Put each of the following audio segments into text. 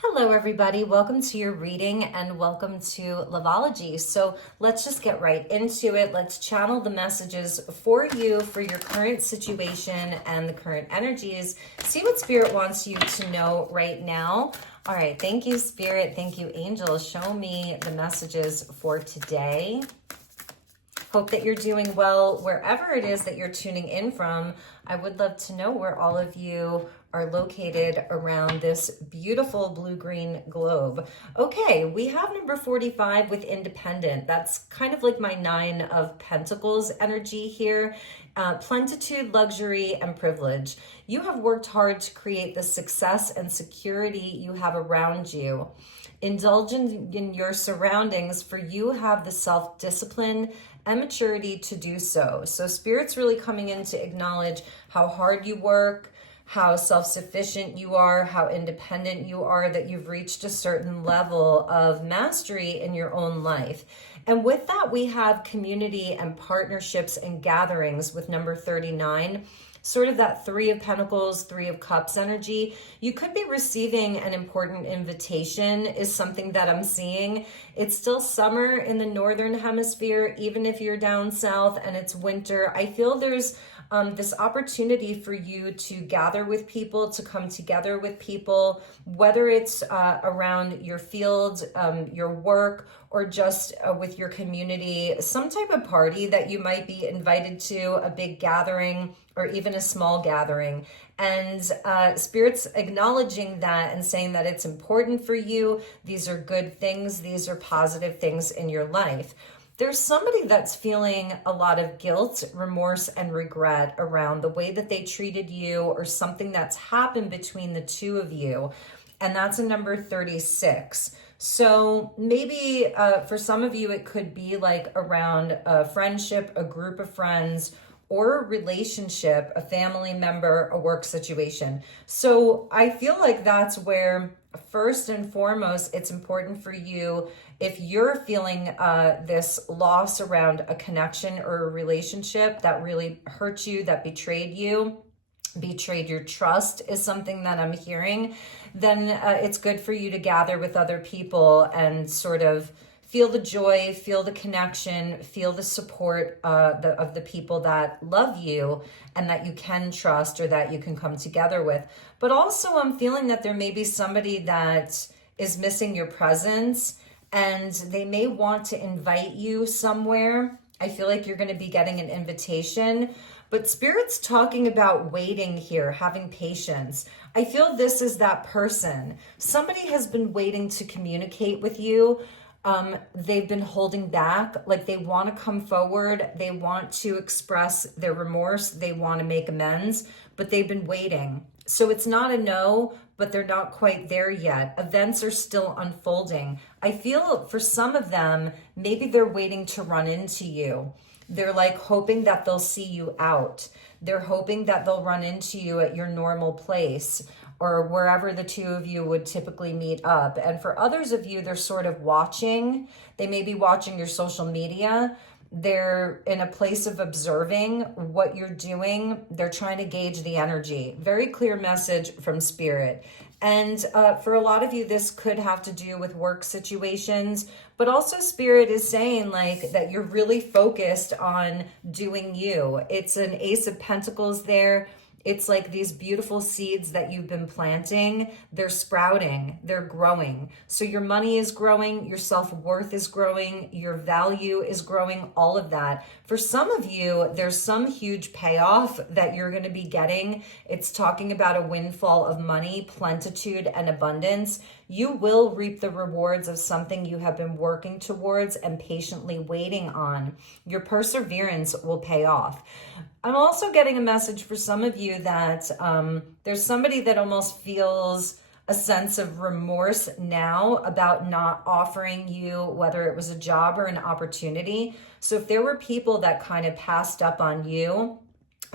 Hello, everybody. Welcome to your reading and welcome to Loveology. So let's just get right into it. Let's channel the messages for you for your current situation and the current energies. See what Spirit wants you to know right now. All right. Thank you, Spirit. Thank you, Angels. Show me the messages for today. Hope that you're doing well wherever it is that you're tuning in from. I would love to know where all of you are located around this beautiful blue-green globe. Okay, we have number 45 with independent. That's kind of like my 9 of Pentacles energy here. Plenitude, luxury, and privilege. You have worked hard to create the success and security you have around you. Indulging in your surroundings, for you have the self-discipline and maturity to do so. So Spirit's really coming in to acknowledge how hard you work, how self-sufficient you are, how independent you are, that you've reached a certain level of mastery in your own life. And with that, we have community and partnerships and gatherings with number 39. Sort of that 3 of Pentacles, 3 of Cups energy. You could be receiving an important invitation is something that I'm seeing. It's still summer in the Northern Hemisphere, even if you're down south and it's winter. I feel there's this opportunity for you to gather with people, to come together with people, whether it's around your field, your work, or just with your community, some type of party that you might be invited to, a big gathering, or even a small gathering. And Spirit's acknowledging that and saying that it's important for you. These are good things. These are positive things in your life. There's somebody that's feeling a lot of guilt, remorse, and regret around the way that they treated you or something that's happened between the two of you. And that's a number 36. So maybe for some of you, it could be like around a friendship, a group of friends, or a relationship, a family member, a work situation. So I feel like that's where, first and foremost, it's important for you, if you're feeling this loss around a connection or a relationship that really hurt you, that betrayed you, betrayed your trust is something that I'm hearing, then it's good for you to gather with other people and sort of feel the joy, feel the connection, feel the support of the people that love you and that you can trust or that you can come together with. But also I'm feeling that there may be somebody that is missing your presence and they may want to invite you somewhere. I feel like you're going to be getting an invitation, but Spirit's talking about waiting here, having patience. I feel this is that person. Somebody has been waiting to communicate with you. They've been holding back, like they want to come forward. They want to express their remorse. They want to make amends, but they've been waiting. So it's not a no, but they're not quite there yet. Events are still unfolding. I feel for some of them, maybe they're waiting to run into you. They're like hoping that they'll see you out. They're hoping that they'll run into you at your normal place or wherever the two of you would typically meet up. And for others of you, they're sort of watching. They may be watching your social media. They're in a place of observing what you're doing. They're trying to gauge the energy. Very clear message from Spirit. And for a lot of you, this could have to do with work situations, but also Spirit is saying like that you're really focused on doing you. It's an Ace of Pentacles there. It's like these beautiful seeds that you've been planting, they're sprouting, they're growing. So your money is growing, your self-worth is growing, your value is growing, all of that. For some of you, there's some huge payoff that you're going to be getting. It's talking about a windfall of money, plenitude, and abundance. You will reap the rewards of something you have been working towards and patiently waiting on. Your perseverance will pay off. I'm also getting a message for some of you that there's somebody that almost feels a sense of remorse now about not offering you, whether it was a job or an opportunity. So if there were people that kind of passed up on you,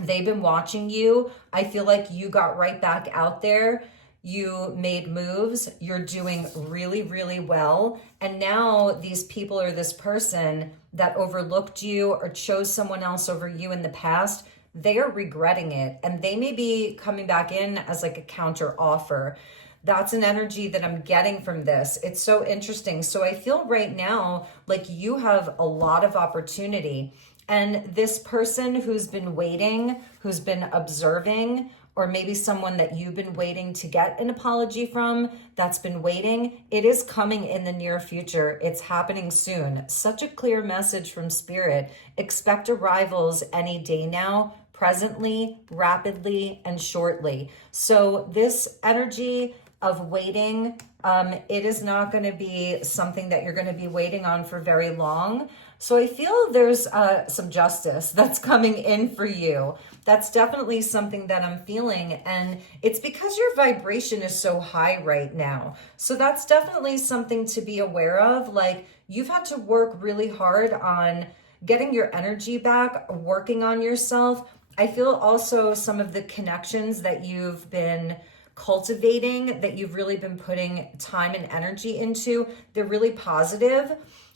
they've been watching you. I feel like you got right back out there. You made moves. You're doing really, really well. And now these people or this person that overlooked you or chose someone else over you in the past, they are regretting it. And they may be coming back in as like a counter offer. That's an energy that I'm getting from this. It's so interesting. So I feel right now like you have a lot of opportunity. And this person who's been waiting, who's been observing, or maybe someone that you've been waiting to get an apology from that's been waiting, it is coming in the near future. It's happening soon. Such a clear message from Spirit. Expect arrivals any day now, presently, rapidly, and shortly. So this energy of waiting, it is not going to be something that you're going to be waiting on for very long. So I feel there's some justice that's coming in for you. That's definitely something that I'm feeling. And it's because your vibration is so high right now. So that's definitely something to be aware of. Like, you've had to work really hard on getting your energy back, working on yourself. I feel also some of the connections that you've been cultivating, that you've really been putting time and energy into, they're really positive.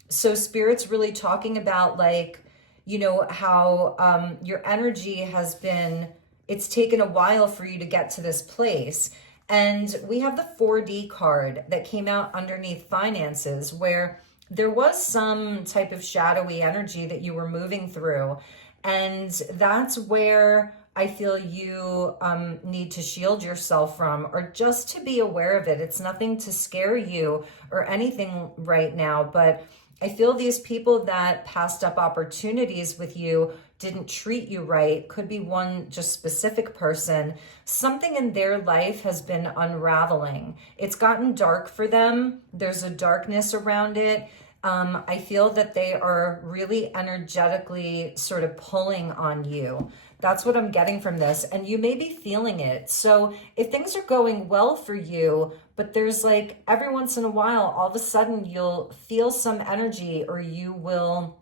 So Spirit's really talking about, like, you know, how your energy has been, it's taken a while for you to get to this place. And we have the 4D card that came out underneath finances, where there was some type of shadowy energy that you were moving through. And that's where I feel you need to shield yourself from, or just to be aware of it. It's nothing to scare you or anything right now, but I feel these people that passed up opportunities with you, didn't treat you right, could be one just specific person. Something in their life has been unraveling. It's gotten dark for them. There's a darkness around it. I feel that they are really energetically sort of pulling on you. That's what I'm getting from this. And you may be feeling it. So if things are going well for you, but there's like every once in a while, all of a sudden you'll feel some energy, or you will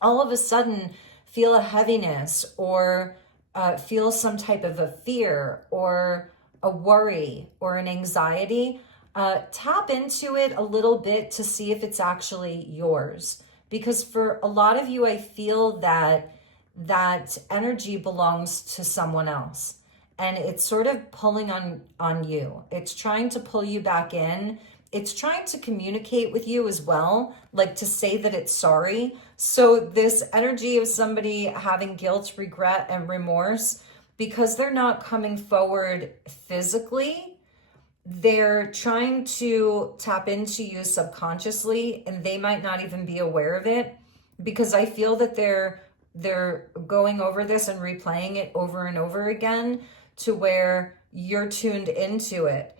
all of a sudden feel a heaviness, or feel some type of a fear or a worry or an anxiety. Tap into it a little bit to see if it's actually yours. Because for a lot of you, I feel that energy belongs to someone else, and it's sort of pulling on you. It's trying to pull you back in. It's trying to communicate with you as well, like to say that it's sorry. So this energy of somebody having guilt, regret, and remorse, because they're not coming forward physically, they're trying to tap into you subconsciously, and they might not even be aware of it, because I feel that they're going over this and replaying it over and over again, to where you're tuned into it.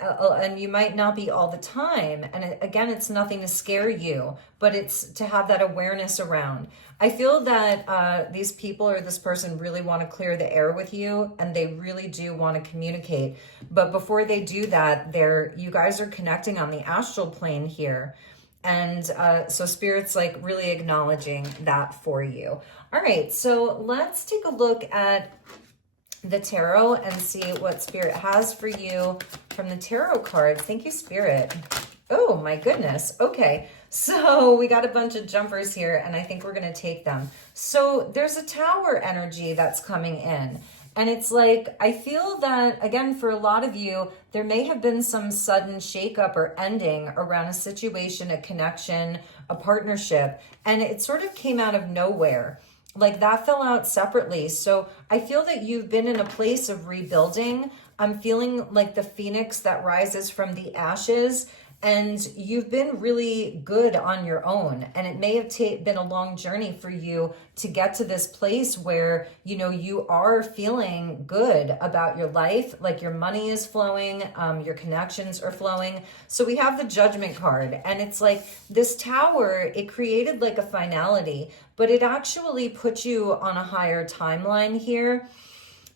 And you might not be all the time. And again, it's nothing to scare you, but it's to have that awareness around. I feel that these people or this person really want to clear the air with you, and they really do want to communicate. But before they do that, you guys are connecting on the astral plane here. And so Spirit's like really acknowledging that for you. All right, so let's take a look at the tarot and see what Spirit has for you from the tarot cards. Thank you, Spirit. Oh my goodness. Okay, so we got a bunch of jumpers here, and I think we're going to take them. So there's a Tower energy that's coming in. And it's like, I feel that, again, for a lot of you, there may have been some sudden shakeup or ending around a situation, a connection, a partnership, and it sort of came out of nowhere. Like, that fell out separately. So I feel that you've been in a place of rebuilding. I'm feeling like the phoenix that rises from the ashes, and you've been really good on your own. And it may have been a long journey for you to get to this place where, you know, you are feeling good about your life, like your money is flowing, your connections are flowing. So we have the Judgment card, and it's like this Tower, it created like a finality, but it actually put you on a higher timeline here.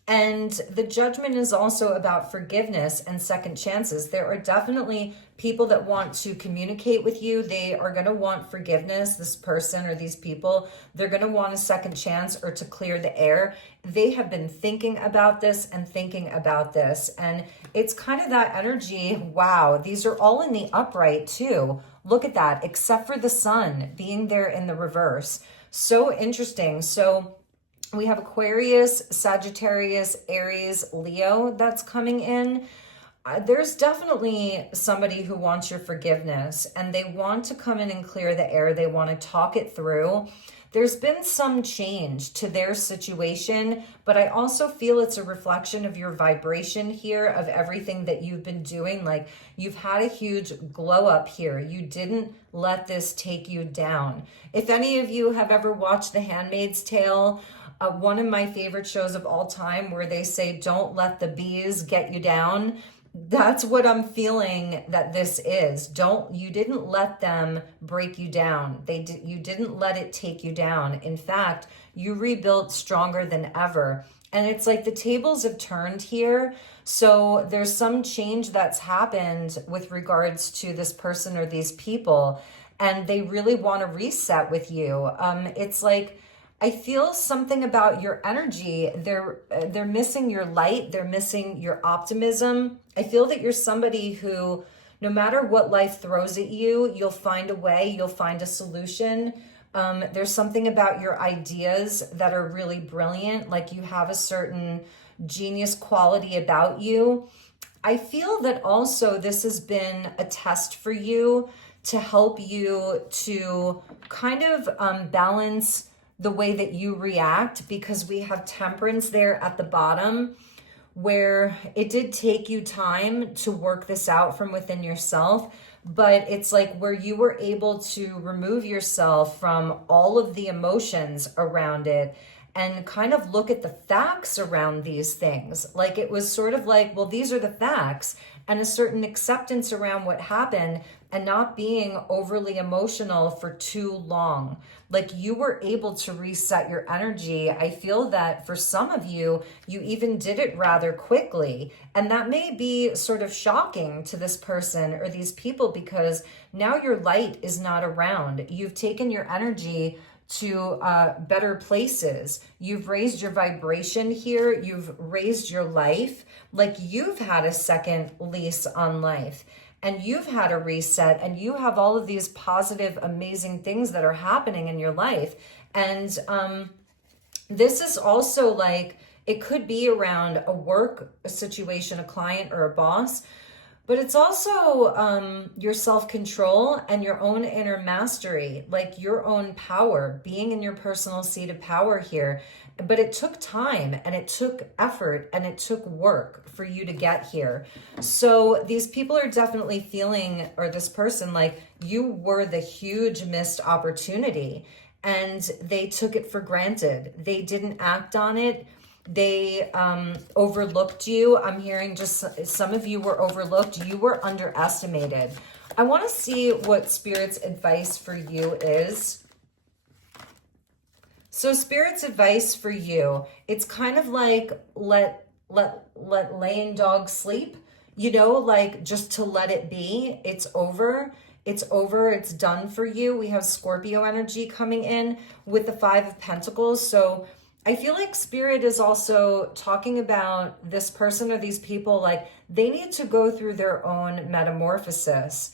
And the Judgment is also about forgiveness and second chances. There are definitely people that want to communicate with you. They are going to want forgiveness, this person or these people. They're going to want a second chance, or to clear the air. They have been thinking about this and thinking about this. And it's kind of that energy. Wow, these are all in the upright too. Look at that, except for the Sun being there in the reverse. So interesting. So we have Aquarius, Sagittarius, Aries, Leo that's coming in. there's definitely somebody who wants your forgiveness, and they want to come in and clear the air. They want to talk it through. There's been some change to their situation, but I also feel it's a reflection of your vibration here, of everything that you've been doing. Like, you've had a huge glow up here. You didn't let this take you down. If any of you have ever watched The Handmaid's Tale, one of my favorite shows of all time, where they say, don't let the bees get you down. That's what I'm feeling that this is. You didn't let them break you down. You didn't let it take you down. In fact, you rebuilt stronger than ever. And it's like the tables have turned here. So there's some change that's happened with regards to this person or these people, and they really want to reset with you. It's like, I feel something about your energy. They're missing your light. They're missing your optimism. I feel that you're somebody who, no matter what life throws at you, you'll find a way, you'll find a solution. There's something about your ideas that are really brilliant. Like, you have a certain genius quality about you. I feel that also this has been a test for you to help you to kind of balance the way that you react, because we have Temperance there at the bottom, where it did take you time to work this out from within yourself, but it's like where you were able to remove yourself from all of the emotions around it and kind of look at the facts around these things. Like, it was sort of like, well, these are the facts, and a certain acceptance around what happened, and not being overly emotional for too long. Like, you were able to reset your energy. I feel that for some of you, you even did it rather quickly. And that may be sort of shocking to this person or these people, because now your light is not around. You've taken your energy to better places. You've raised your vibration here. You've raised your life. Like, you've had a second lease on life, and you've had a reset, and you have all of these positive, amazing things that are happening in your life. And this is also like, it could be around a work situation, a client or a boss, but it's also your self-control and your own inner mastery, like your own power, being in your personal seat of power here. But it took time, and it took effort, and it took work for you to get here. So these people are definitely feeling, or this person, like you were the huge missed opportunity, and they took it for granted. They didn't act on it. They overlooked you. I'm hearing just some of you were overlooked. You were underestimated. I want to see what Spirit's advice for you is. So Spirit's advice for you, it's kind of like let laying dogs sleep, you know, like just to let it be. It's over. It's over. It's done for you. We have Scorpio energy coming in with the Five of Pentacles. So I feel like Spirit is also talking about this person or these people, like they need to go through their own metamorphosis.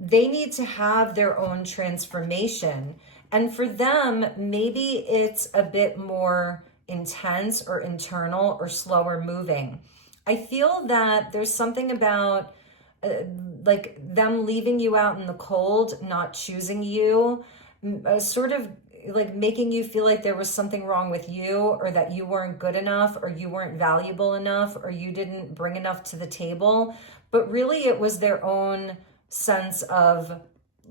They need to have their own transformation. And for them, maybe it's a bit more intense or internal or slower moving. I feel that there's something about like them leaving you out in the cold, not choosing you, sort of like making you feel like there was something wrong with you, or that you weren't good enough, or you weren't valuable enough, or you didn't bring enough to the table. But really it was their own sense of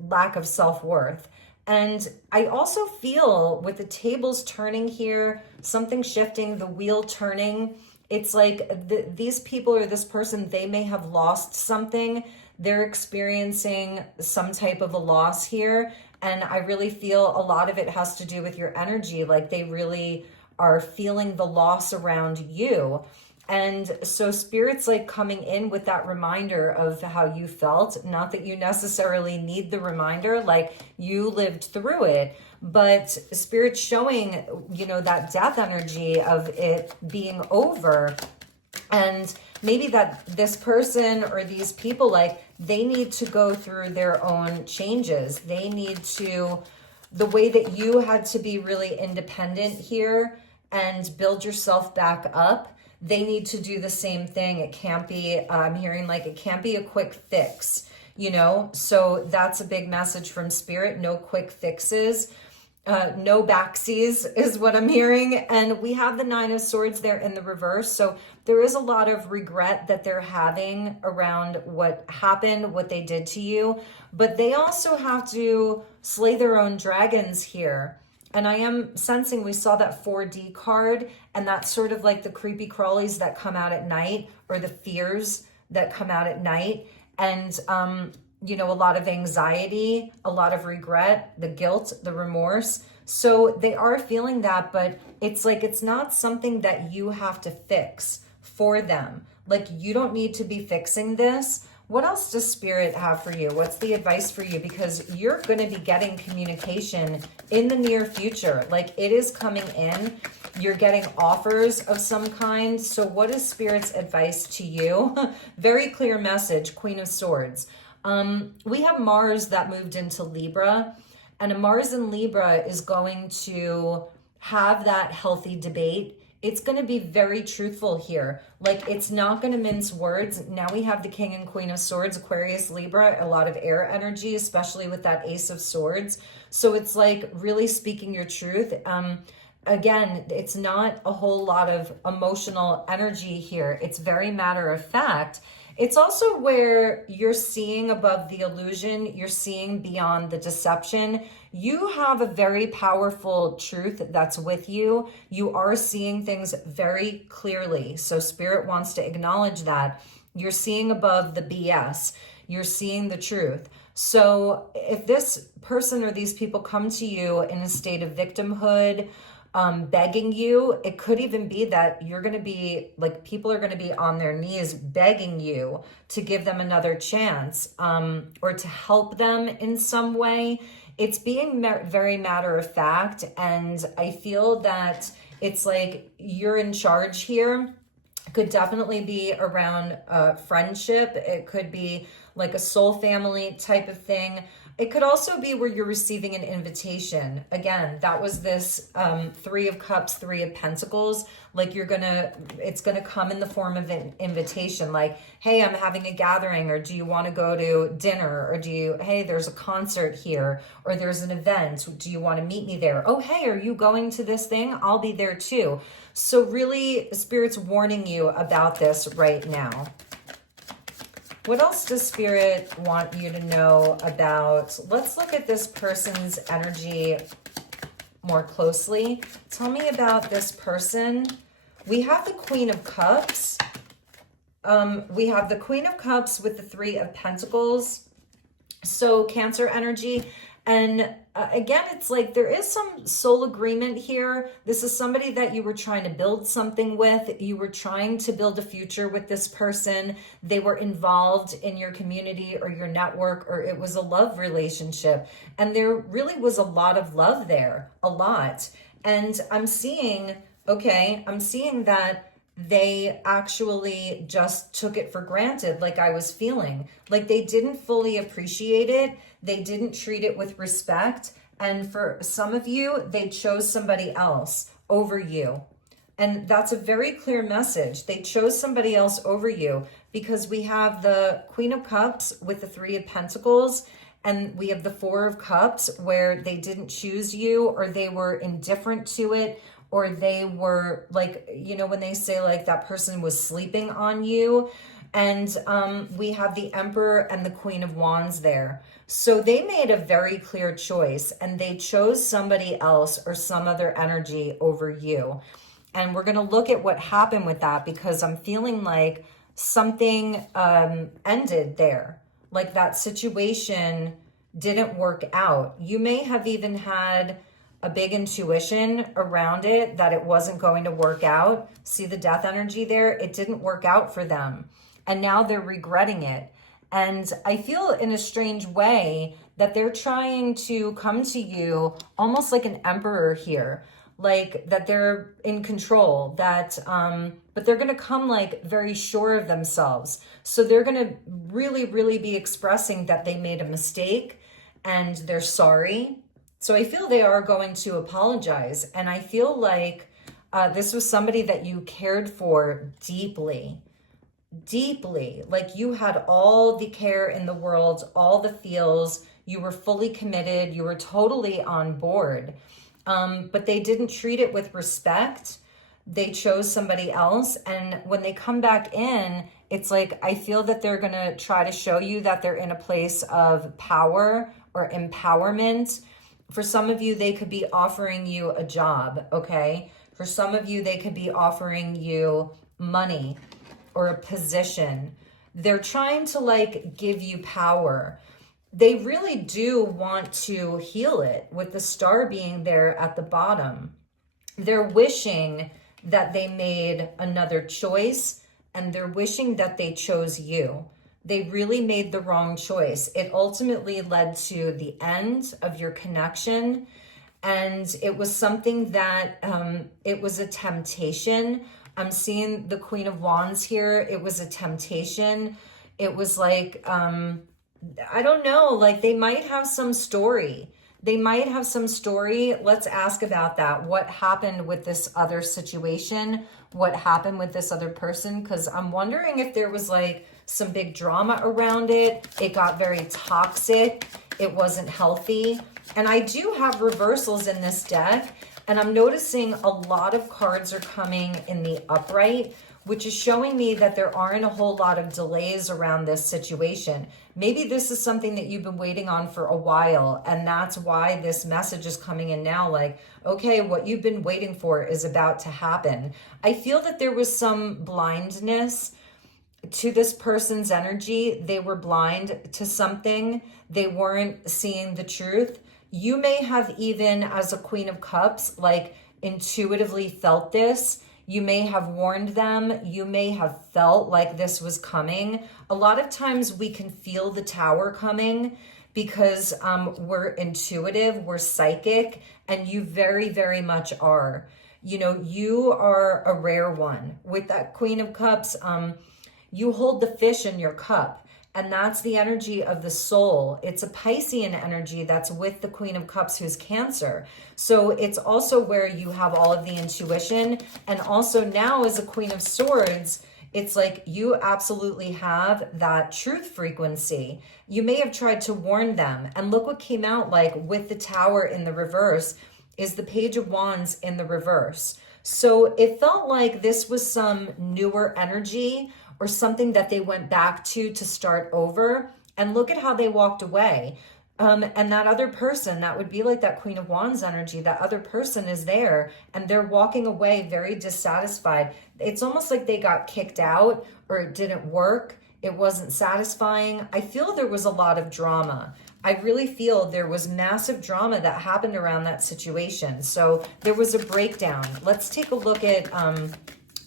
lack of self-worth. And I also feel with the tables turning here, something shifting, the wheel turning, it's like these people or this person, they may have lost something. They're experiencing some type of a loss here. And I really feel a lot of it has to do with your energy. Like they really are feeling the loss around you. And so Spirit's like coming in with that reminder of how you felt. Not that you necessarily need the reminder, like you lived through it, but Spirit's showing, you know, that death energy of it being over. And maybe that this person or these people, like they need to go through their own changes. They need to, the way that you had to be really independent here and build yourself back up, they need to do the same thing. It can't be, I'm hearing like it can't be a quick fix, you know? So that's a big message from Spirit. No quick fixes. No backsies is what I'm hearing. And we have the Nine of Swords there in the reverse. So there is a lot of regret that they're having around what happened, what they did to you. But they also have to slay their own dragons here. And I am sensing, we saw that 4D card, and that's sort of like the creepy crawlies that come out at night, or the fears that come out at night. And, you know, a lot of anxiety, a lot of regret, the guilt, the remorse. So they are feeling that, but it's like, it's not something that you have to fix for them. Like, you don't need to be fixing this. What else does Spirit have for you? What's the advice for you? Because you're going to be getting communication in the near future. Like, it is coming in. You're getting offers of some kind. So what is Spirit's advice to you? Very clear message, Queen of Swords. We have Mars that moved into Libra, and a Mars in Libra is going to have that healthy debate. It's going to be very truthful here. Like, it's not going to mince words. Now we have the King and Queen of Swords, Aquarius, Libra, a lot of air energy, especially with that Ace of Swords. So it's like really speaking your truth. Again, it's not a whole lot of emotional energy here. It's very matter of fact. It's also where you're seeing above the illusion, you're seeing beyond the deception. You have a very powerful truth that's with you. You are seeing things very clearly. So Spirit wants to acknowledge that. You're seeing above the BS. You're seeing the truth. So if this person or these people come to you in a state of victimhood, begging you, it could even be that you're going to be like, people are going to be on their knees begging you to give them another chance, or to help them in some way. It's being very matter of fact. And I feel that it's like you're in charge here. It could definitely be around friendship. It could be like a soul family type of thing. It could also be where you're receiving an invitation. Again, that was this 3 of Cups, 3 of Pentacles. Like it's gonna come in the form of an invitation. Like, hey, I'm having a gathering, or do you want to go to dinner? Or hey, there's a concert here, or there's an event. Do you want to meet me there? Oh, hey, are you going to this thing? I'll be there too. So really, Spirit's warning you about this right now. What else does Spirit want you to know about? Let's look at this person's energy more closely. Tell me about this person. We have the Queen of Cups. We have the Queen of Cups with the 3 of Pentacles. So Cancer energy. And again, it's like there is some soul agreement here. This is somebody that you were trying to build something with. You were trying to build a future with this person. They were involved in your community or your network, or it was a love relationship. And there really was a lot of love there, a lot. And I'm seeing that they actually just took it for granted, like I was feeling. Like they didn't fully appreciate it. They didn't treat it with respect. And for some of you, they chose somebody else over you. And that's a very clear message. They chose somebody else over you, because we have the Queen of Cups with the 3 of Pentacles, and we have the 4 of Cups where they didn't choose you, or they were indifferent to it, or they were like, you know, when they say like that person was sleeping on you. And we have the Emperor and the Queen of Wands there. So they made a very clear choice, and they chose somebody else or some other energy over you. And we're going to look at what happened with that, because I'm feeling like something ended there. Like that situation didn't work out. You may have even had a big intuition around it that it wasn't going to work out. See the death energy there? It didn't work out for them. And now they're regretting it. And I feel in a strange way that they're trying to come to you almost like an emperor here, like that they're in control, that, but they're going to come like very sure of themselves. So they're going to really, really be expressing that they made a mistake and they're sorry. So I feel they are going to apologize. And I feel like This was somebody that you cared for deeply, deeply. Like you had all the care in the world, all the feels. You were fully committed. You were totally on board. But they didn't treat it with respect. They chose somebody else. And when they come back in, it's like, I feel that they're going to try to show you that they're in a place of power or empowerment. For some of you, they could be offering you a job, okay? For some of you, they could be offering you money or a position. They're trying to like give you power. They really do want to heal it, with the star being there at the bottom. They're wishing that they made another choice, and they're wishing that they chose you. They really made the wrong choice. It ultimately led to the end of your connection, and it was something that, it was a temptation. I'm seeing the Queen of Wands here. It was a temptation. It was like, I don't know, like they might have some story. They might have some story. Let's ask about that. What happened with this other situation? What happened with this other person? Because I'm wondering if there was like some big drama around it. It got very toxic. It wasn't healthy. And I do have reversals in this deck. And I'm noticing a lot of cards are coming in the upright, which is showing me that there aren't a whole lot of delays around this situation. Maybe this is something that you've been waiting on for a while, and that's why this message is coming in now, like, okay, what you've been waiting for is about to happen. I feel that there was some blindness to this person's energy. They were blind to something. They weren't seeing the truth. You may have even, as a Queen of Cups, like intuitively felt this. You may have warned them. You may have felt like this was coming. A lot of times we can feel the tower coming because we're intuitive, we're psychic, and you very, very much are. You know, you are a rare one. With that Queen of Cups, you hold the fish in your cup. And that's the energy of the soul. It's a Piscean energy that's with the Queen of Cups, who's Cancer. So it's also where you have all of the intuition. And also now as a Queen of Swords, it's like you absolutely have that truth frequency. You may have tried to warn them. And look what came out like with the Tower in the reverse is the Page of Wands in the reverse. So it felt like this was some newer energy or something that they went back to start over. And look at how they walked away. And that other person, that would be like that Queen of Wands energy, that other person is there and they're walking away very dissatisfied. It's almost like they got kicked out or it didn't work. It wasn't satisfying. I feel there was a lot of drama. I really feel there was massive drama that happened around that situation. So there was a breakdown. Let's take a look at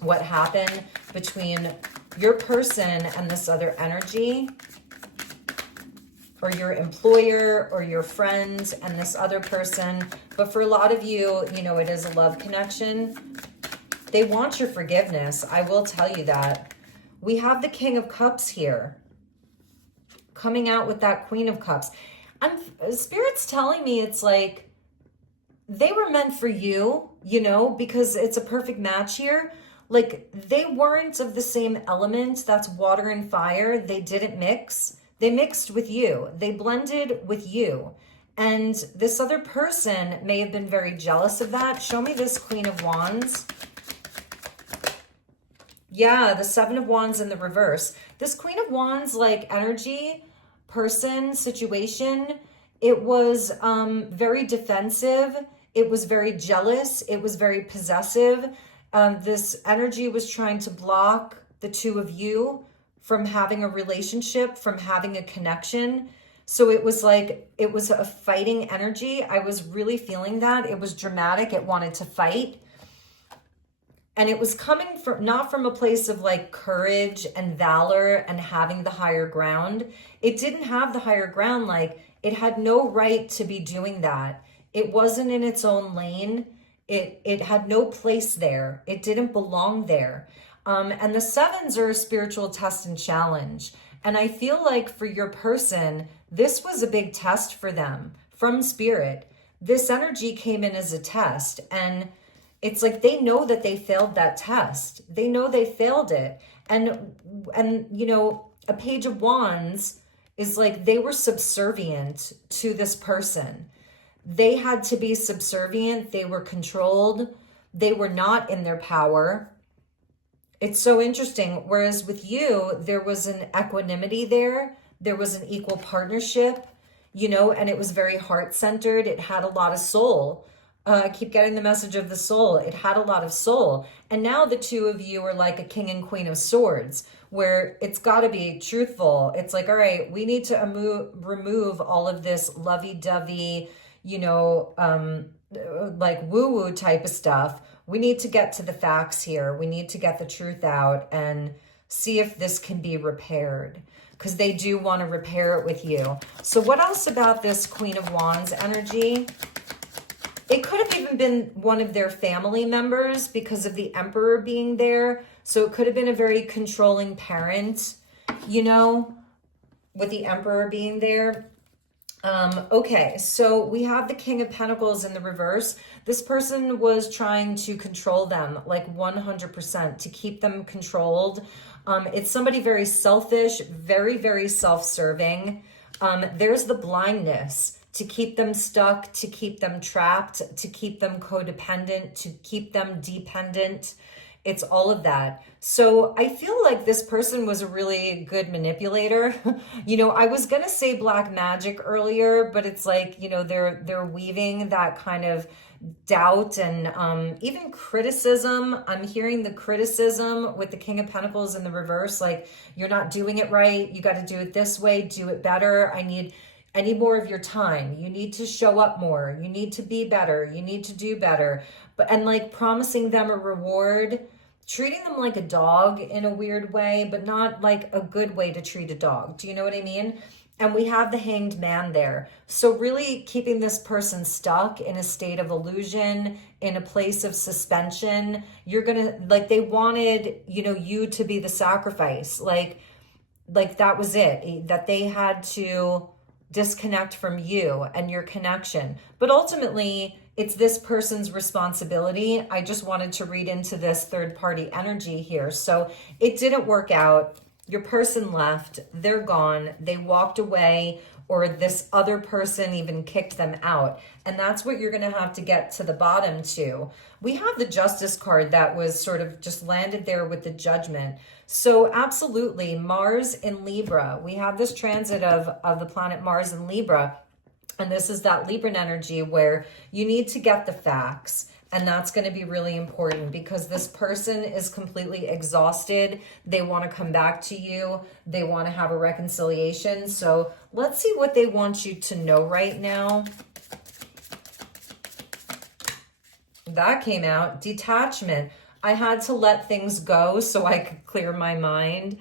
what happened between your person and this other energy, or your employer or your friend and this other person. But for a lot of you, you know, it is a love connection. They want your forgiveness. I will tell you that. We have the King of Cups here coming out with that Queen of Cups. Spirit's telling me it's like they were meant for you, you know, because it's a perfect match here. Like they weren't of the same element. That's water and fire. They didn't mix. They mixed with you. They blended with you. And this other person may have been very jealous of that. Show me this Queen of Wands. Yeah, the Seven of Wands in the reverse. This Queen of Wands, like energy, person, situation, it was very defensive. It was very jealous. It was very possessive. This energy was trying to block the two of you from having a relationship, from having a connection. So it was like, it was a fighting energy. I was really feeling that. It was dramatic. It wanted to fight. And it was coming from, not from a place of like courage and valor and having the higher ground. It didn't have the higher ground. Like it had no right to be doing that. It wasn't in its own lane. It had no place there. It didn't belong there. And the sevens are a spiritual test and challenge. And I feel like for your person, this was a big test for them from spirit. This energy came in as a test. And it's like they know that they failed that test. They know they failed it. And you know, a Page of Wands is like they were subservient to this person. They had to be subservient. They were controlled. They were not in their power. It's so interesting. Whereas with you, there was an equanimity there. There was an equal partnership, you know, and it was very heart-centered. It had a lot of soul. I keep getting the message of the soul. It had a lot of soul. And now the two of you are like a king and queen of swords, where it's got to be truthful. It's like, all right, we need to remove all of this lovey-dovey, you know, like woo-woo type of stuff. We need to get to the facts here. We need to get the truth out and see if this can be repaired, because they do want to repair it with you. So what else about this Queen of Wands energy? It could have even been one of their family members because of the Emperor being there. So it could have been a very controlling parent, you know, with the Emperor being there. Okay, so we have the King of Pentacles in the reverse. This person was trying to control them like 100%, to keep them controlled. It's somebody very selfish, very, very self-serving. There's the blindness to keep them stuck, to keep them trapped, to keep them codependent, to keep them dependent. It's all of that. So I feel like this person was a really good manipulator. You know, I was going to say black magic earlier, but it's like, you know, they're weaving that kind of doubt and even criticism. I'm hearing the criticism with the King of Pentacles in the reverse, like, you're not doing it right. You got to do it this way. Do it better. I need more of your time. You need to show up more. You need to be better. You need to do better. And like promising them a reward, treating them like a dog in a weird way, but not like a good way to treat a dog. Do you know what I mean? And we have the Hanged Man there. So really keeping this person stuck in a state of illusion, in a place of suspension. You're gonna, like, they wanted, you know, you to be the sacrifice. Like that was it, that they had to disconnect from you and your connection. But ultimately, it's this person's responsibility. I just wanted to read into this third party energy here. So it didn't work out. Your person left, they're gone, they walked away, or this other person even kicked them out. And that's what you're going to have to get to the bottom to. We have the Justice card that was sort of just landed there with the Judgment. So absolutely, Mars in Libra. We have this transit of the planet Mars in Libra. And this is that Libran energy where you need to get the facts. And that's going to be really important because this person is completely exhausted. They want to come back to you. They want to have a reconciliation. So let's see what they want you to know right now. That came out. Detachment. I had to let things go so I could clear my mind.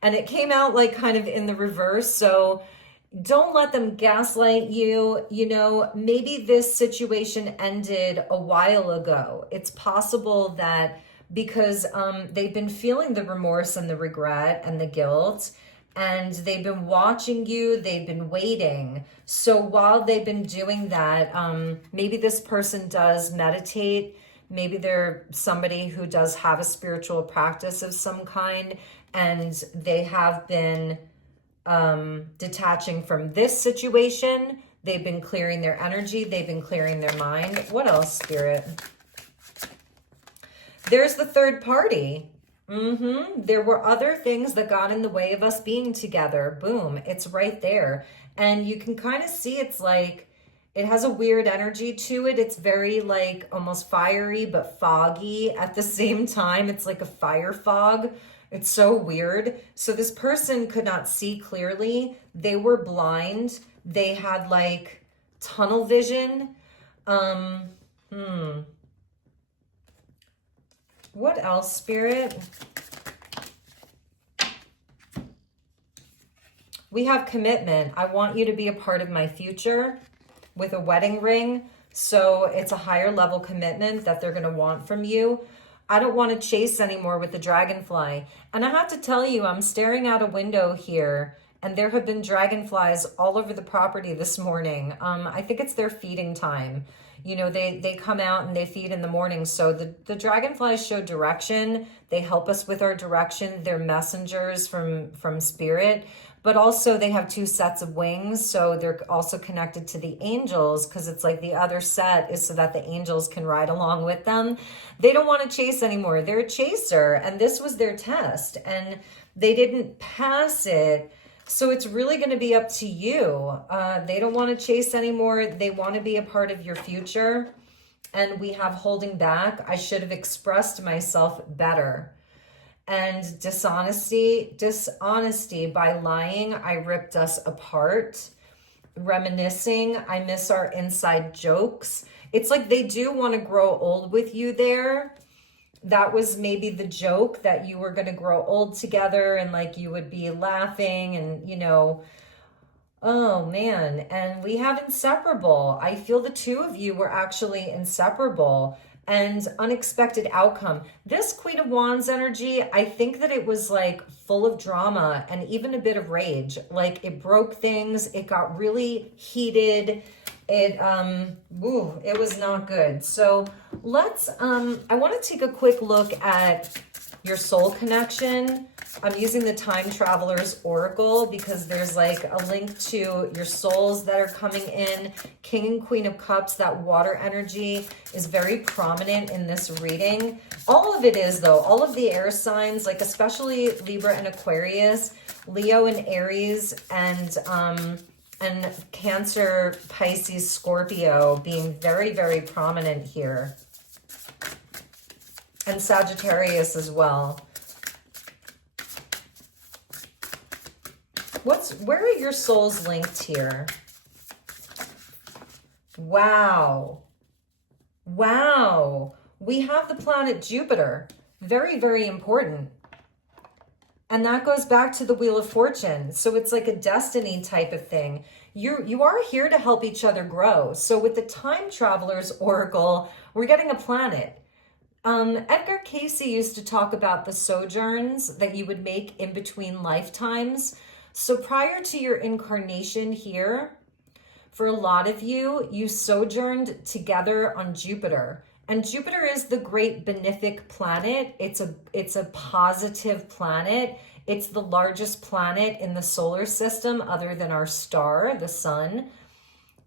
And it came out like kind of in the reverse. So don't let them gaslight you. You know, maybe this situation ended a while ago. It's possible that because they've been feeling the remorse and the regret and the guilt, and they've been watching you, they've been waiting. So while they've been doing that, maybe this person does meditate. Maybe they're somebody who does have a spiritual practice of some kind, and they have been detaching from this situation. They've been clearing their energy. They've been clearing their mind. What else, Spirit? There's the third party. There were other things that got in the way of us being together. Boom. It's right there. And you can kind of see it's like, it has a weird energy to it. It's very like almost fiery, but foggy at the same time. It's like a fire fog. It's so weird. So this person could not see clearly. They were blind. They had like tunnel vision. What else, Spirit? We have commitment. I want you to be a part of my future with a wedding ring. So it's a higher level commitment that they're going to want from you. I don't want to chase anymore with the dragonfly. And I have to tell you, I'm staring out a window here and there have been dragonflies all over the property this morning. I think it's their feeding time. You know, they come out and they feed in the morning. So the dragonflies show direction. They help us with our direction. They're messengers from spirit, but also they have two sets of wings. So they're also connected to the angels, because it's like the other set is so that the angels can ride along with them. They don't want to chase anymore. They're a chaser, and this was their test, and they didn't pass it. So it's really going to be up to you. They don't want to chase anymore. They want to be a part of your future. And we have holding back. I should have expressed myself better. And dishonesty, by lying, I ripped us apart. Reminiscing, I miss our inside jokes. It's like they do want to grow old with you there. That was maybe the joke, that you were going to grow old together and like you would be laughing and, you know, oh man. And we have inseparable. I feel the two of you were actually inseparable. And unexpected outcome. This Queen of Wands energy, I think that it was like full of drama and even a bit of rage. Like it broke things. It got really heated. It was not good. So let's, I want to take a quick look at your soul connection. I'm using the Time Traveler's Oracle because there's like a link to your souls that are coming in. King and Queen of Cups, that water energy is very prominent in this reading. All of it is though, all of the air signs, like especially Libra and Aquarius, Leo and Aries, and Cancer, Pisces, Scorpio being very, very prominent here. And Sagittarius as well. Where are your souls linked here? Wow. Wow. We have the planet Jupiter. Very, very important. And that goes back to the Wheel of Fortune. So it's like a destiny type of thing. You are here to help each other grow. So with the Time Traveler's Oracle, we're getting a planet. Edgar Cayce used to talk about the sojourns that you would make in between lifetimes. So prior to your incarnation here, for a lot of you, you sojourned together on Jupiter. And Jupiter is the great benefic planet. It's a positive planet. It's the largest planet in the solar system other than our star, the sun.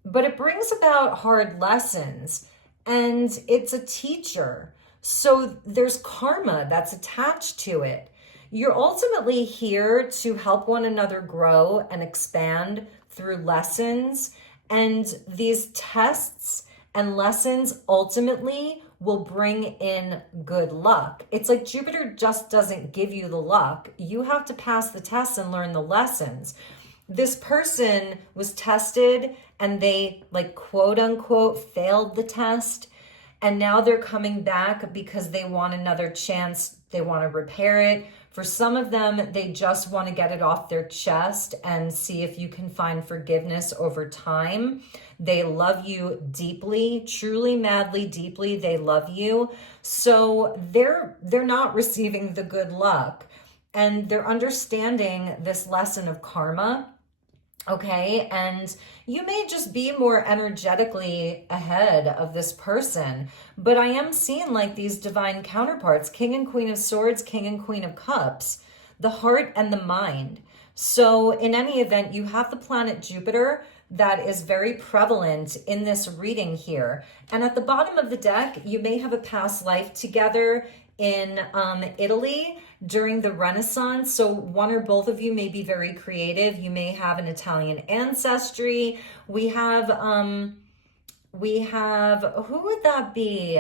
But it brings about hard lessons, and it's a teacher. So there's karma that's attached to it. You're ultimately here to help one another grow and expand through lessons. And these tests and lessons ultimately will bring in good luck. It's like Jupiter just doesn't give you the luck. You have to pass the tests and learn the lessons. This person was tested and they like quote unquote failed the test. And now they're coming back because they want another chance. They want to repair it. For some of them, they just want to get it off their chest and see if you can find forgiveness over time. They love you deeply, truly, madly, deeply. They love you. So they're not receiving the good luck. And they're understanding this lesson of karma. Okay, and you may just be more energetically ahead of this person, but I am seeing like these divine counterparts, King and Queen of Swords, King and Queen of Cups, the heart and the mind. So in any event, you have the planet Jupiter that is very prevalent in this reading here. And at the bottom of the deck, you may have a past life together in Italy during the Renaissance. So one or both of you may be very creative. You may have an Italian ancestry. We have, who would that be?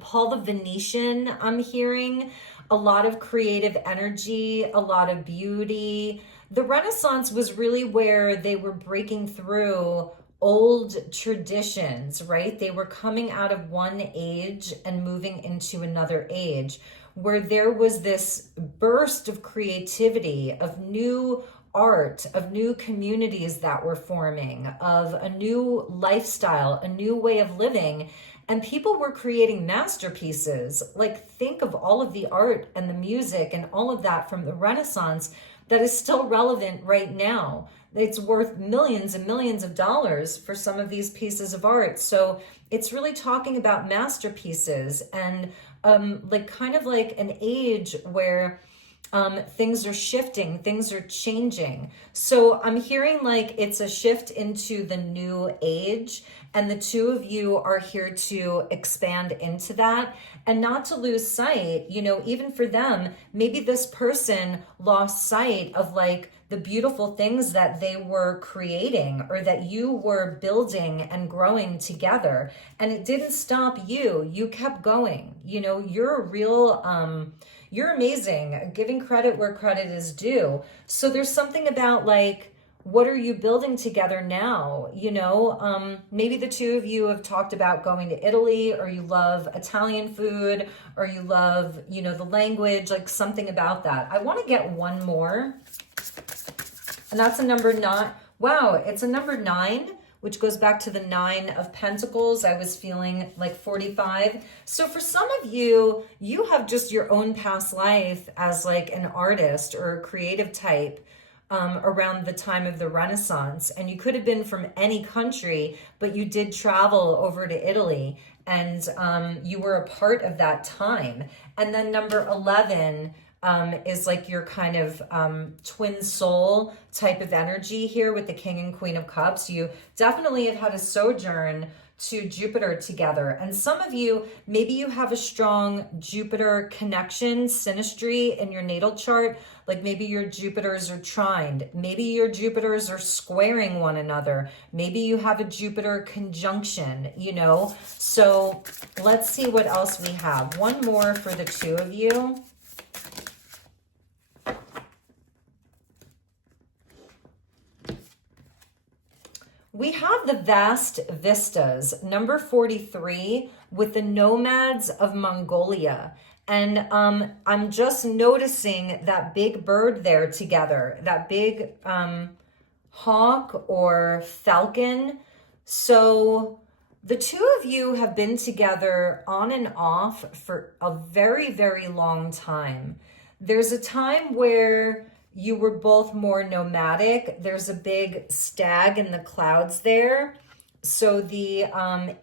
Paul the Venetian, I'm hearing. A lot of creative energy, a lot of beauty. The Renaissance was really where they were breaking through old traditions, right? They were coming out of one age and moving into another age, where there was this burst of creativity, of new art, of new communities that were forming, of a new lifestyle, a new way of living. And people were creating masterpieces. Like, think of all of the art and the music and all of that from the Renaissance that is still relevant right now. it's worth millions and millions of dollars for some of these pieces of art. So it's really talking about masterpieces and like kind of like an age where things are shifting, things are changing. So I'm hearing like it's a shift into the new age, and the two of you are here to expand into that and not to lose sight. You know, even for them, maybe this person lost sight of like the beautiful things that they were creating or that you were building and growing together. And it didn't stop you. You kept going. You know, you're a real, you're amazing, giving credit where credit is due. So there's something about like, what are you building together now? You know, maybe the two of you have talked about going to Italy, or you love Italian food, or you love, you know, the language, like something about that. I want to get one more. And that's a number 9. Wow, it's a number 9, which goes back to the 9 of Pentacles. I was feeling like 45. So for some of you, you have just your own past life as like an artist or a creative type around the time of the Renaissance. And you could have been from any country, but you did travel over to Italy, and you were a part of that time. And then number 11 is like your kind of twin soul type of energy here with the King and Queen of Cups. You definitely have had a sojourn to Jupiter together. And some of you, maybe you have a strong Jupiter connection, synastry in your natal chart. Like maybe your Jupiters are trined. Maybe your Jupiters are squaring one another. Maybe you have a Jupiter conjunction, you know. So let's see what else we have. One more for the two of you. We have the vast vistas, number 43, with the nomads of Mongolia. And I'm just noticing that big bird there together, that big hawk or falcon. So the two of you have been together on and off for a very, very long time. There's a time where you were both more nomadic. There's a big stag in the clouds there. So the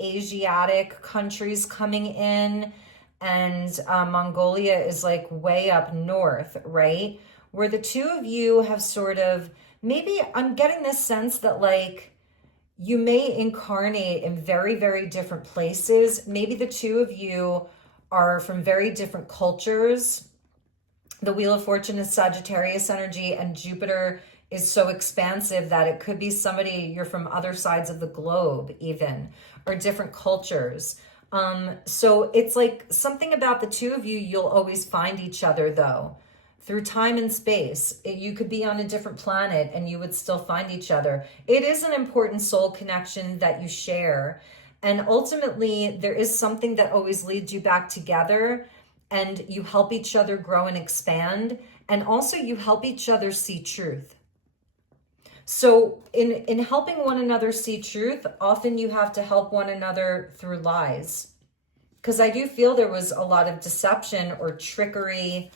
Asiatic countries coming in, and Mongolia is like way up north, right? Where the two of you have sort of, maybe I'm getting this sense that like you may incarnate in very, very different places. Maybe the two of you are from very different cultures. The Wheel of Fortune is Sagittarius energy, and Jupiter is so expansive that it could be somebody you're from other sides of the globe even, or different cultures. So it's like something about the two of you, you'll always find each other though, through time and space. You could be on a different planet and you would still find each other. It is an important soul connection that you share. And ultimately, there is something that always leads you back together, and you help each other grow and expand. And also you help each other see truth. So in helping one another see truth, often you have to help one another through lies. Because I do feel there was a lot of deception or trickery.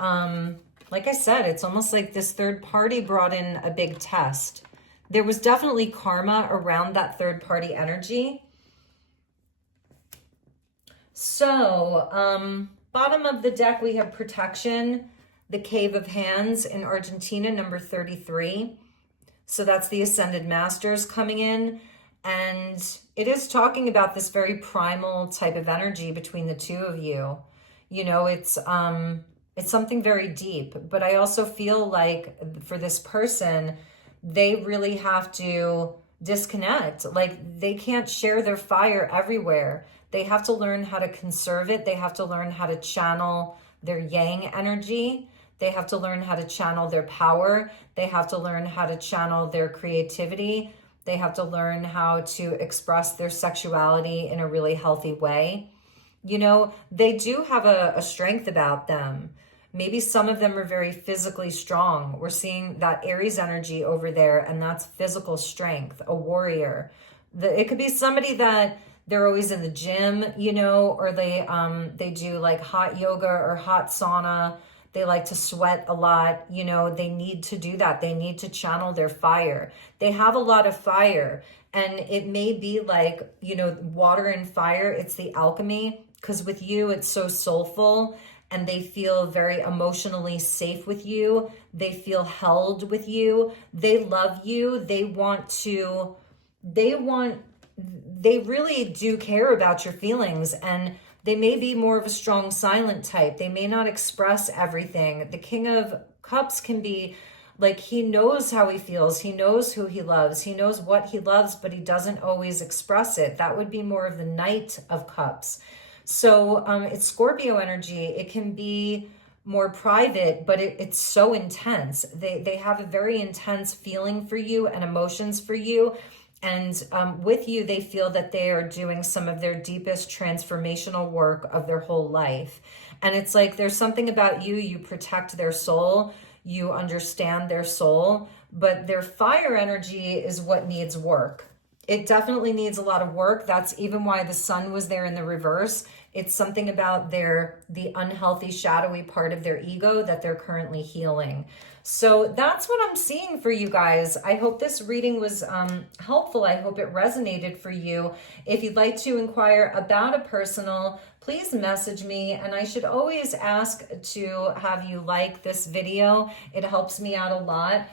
Like I said, it's almost like this third party brought in a big test. There was definitely karma around that third party energy. So, bottom of the deck, we have protection, the Cave of Hands in Argentina, number 33. So that's the Ascended Masters coming in. And it is talking about this very primal type of energy between the two of you. You know, it's something very deep. But I also feel like for this person, they really have to disconnect. Like they can't share their fire everywhere. They have to learn how to conserve it. They have to learn how to channel their yang energy. They have to learn how to channel their power. They have to learn how to channel their creativity. They have to learn how to express their sexuality in a really healthy way. You know, they do have a strength about them. Maybe some of them are very physically strong. We're seeing that Aries energy over there, and that's physical strength, a warrior. It could be somebody that they're always in the gym, you know, or they do like hot yoga or hot sauna. They like to sweat a lot. You know, they need to do that. They need to channel their fire. They have a lot of fire, and it may be like, you know, water and fire. It's the alchemy, because with you, it's so soulful, and they feel very emotionally safe with you. They feel held with you. They love you. They really do care about your feelings, and they may be more of a strong silent type. They may not express everything. The King of Cups can be like, he knows how he feels. He knows who he loves. He knows what he loves, but he doesn't always express it. That would be more of the Knight of Cups. So it's Scorpio energy. It can be more private, but it's so intense. They have a very intense feeling for you and emotions for you. And with you, they feel that they are doing some of their deepest transformational work of their whole life. And it's like, there's something about you, you protect their soul, you understand their soul, but their fire energy is what needs work. It definitely needs a lot of work. That's even why the sun was there in the reverse. It's something about the unhealthy, shadowy part of their ego that they're currently healing. So that's what I'm seeing for you guys. I hope this reading was helpful. I hope it resonated for you. If you'd like to inquire about a personal, please message me. And I should always ask to have you like this video. It helps me out a lot.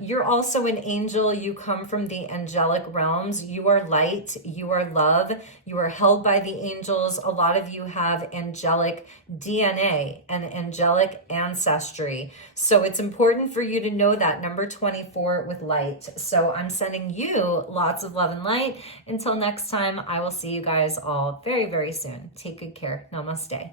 You're also an angel. You come from the angelic realms. You are light. You are love. You are held by the angels. A lot of you have angelic DNA and angelic ancestry. So it's important for you to know that. Number 24 with light. So I'm sending you lots of love and light. Until next time, I will see you guys all very, very soon. Take good care. Namaste.